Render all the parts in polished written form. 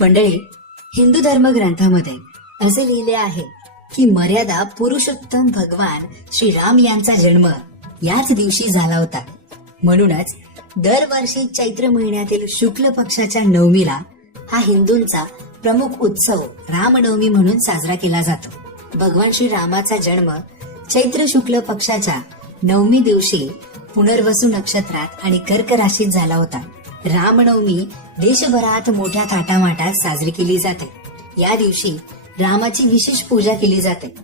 मंडळी, हिंदू धर्मग्रंथामध्ये असे लिहिले आहे की मर्यादा पुरुषोत्तम भगवान श्रीराम यांचा जन्म याच दिवशी झाला होता. म्हणूनच दरवर्षी चैत्र महिन्यातील शुक्ल पक्षाच्या नवमीला हा हिंदूंचा प्रमुख उत्सव रामनवमी म्हणून साजरा केला जातो. भगवान श्रीरामाचा जन्म चैत्र शुक्ल पक्षाच्या नवमी दिवशी पुनर्वसू नक्षत्रात आणि कर्क राशीत झाला होता. रामनवमी देशभरात मोठ्या थाटामाटात साजरी केली जाते. या दिवशी रामाची विशेष पूजा केली जाते.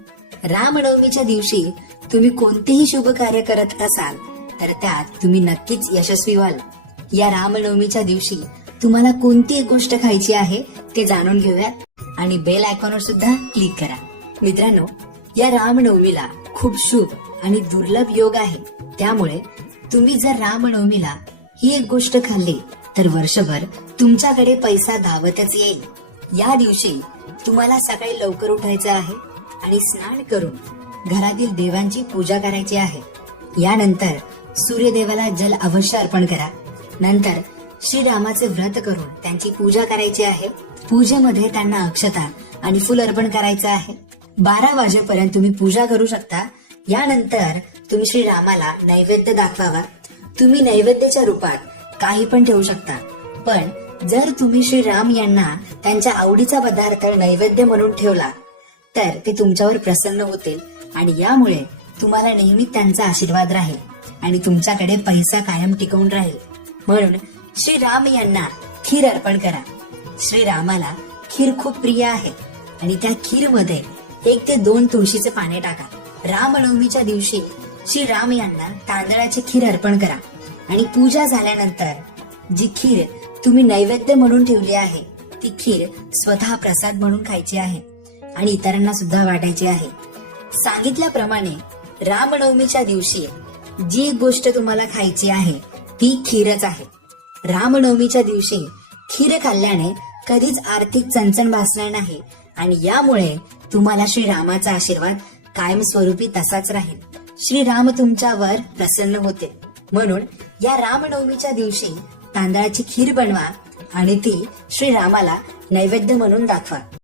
रामनवमीच्या दिवशी तुम्ही कोणतेही शुभ कार्य करत असाल तर त्यात तुम्ही नक्कीच यशस्वी व्हाल. या रामनवमीच्या दिवशी तुम्हाला कोणती एक गोष्ट खायची आहे ते जाणून घेऊयात आणि बेल आयकॉनवर सुद्धा क्लिक करा. मित्रांनो, या रामनवमीला खूप शुभ आणि दुर्लभ योग आहे. त्यामुळे तुम्ही जर रामनवमीला ही एक गोष्ट खाल्ली तर वर्षभर तुमच्याकडे पैसा धावतच येईल. या दिवशी तुम्हाला सकाळी लवकर उठायचं आहे आणि स्नान करून घरातील देवांची पूजा करायची आहे. यानंतर सूर्यदेवाला जल अवश्य अर्पण करा. नंतर श्रीरामाचे व्रत करून त्यांची पूजा करायची आहे. पूजेमध्ये त्यांना अक्षता आणि फुल अर्पण करायचं आहे. 12 वाजेपर्यंत तुम्ही पूजा करू शकता. यानंतर तुम्ही श्रीरामाला नैवेद्य दाखवावा. तुम्ही नैवेद्याच्या रूपात काही पण ठेवू शकता, पण जर तुम्ही श्रीराम यांना त्यांच्या आवडीचा पदार्थ नैवेद्य म्हणून ठेवला तर ते तुमच्यावर प्रसन्न होतील आणि यामुळे तुम्हाला नेहमी त्यांचा आशीर्वाद राहील आणि तुमच्याकडे पैसा कायम टिकून राहील. म्हणून श्रीराम यांना खीर अर्पण करा. श्रीरामाला खीर खूप प्रिय आहे आणि त्या खीर मध्ये 1 ते 2 तुळशीचे पाने टाका. रामनवमीच्या दिवशी श्रीराम यांना तांदळाची खीर अर्पण करा आणि पूजा झाल्यानंतर जी खीर तुम्ही नैवेद्य म्हणून ठेवली आहे ती खीर स्वतः प्रसाद म्हणून खायची आहे आणि इतरांना सुद्धा वाटायची आहे. सांगितल्याप्रमाणे रामनवमीच्या दिवशी जी गोष्ट तुम्हाला खायची आहे ती खीरच आहे. रामनवमीच्या दिवशी खीर खाल्ल्याने कधीच आर्थिक चणचण भासणार नाही आणि यामुळे तुम्हाला श्रीरामाचा आशीर्वाद कायमस्वरूपी तसाच राहील. श्रीराम तुमच्यावर प्रसन्न होते. म्हणून या रामनवमीच्या दिवशी तांदळाची खीर बनवा आणि ती श्रीरामाला नैवेद्य म्हणून दाखवा.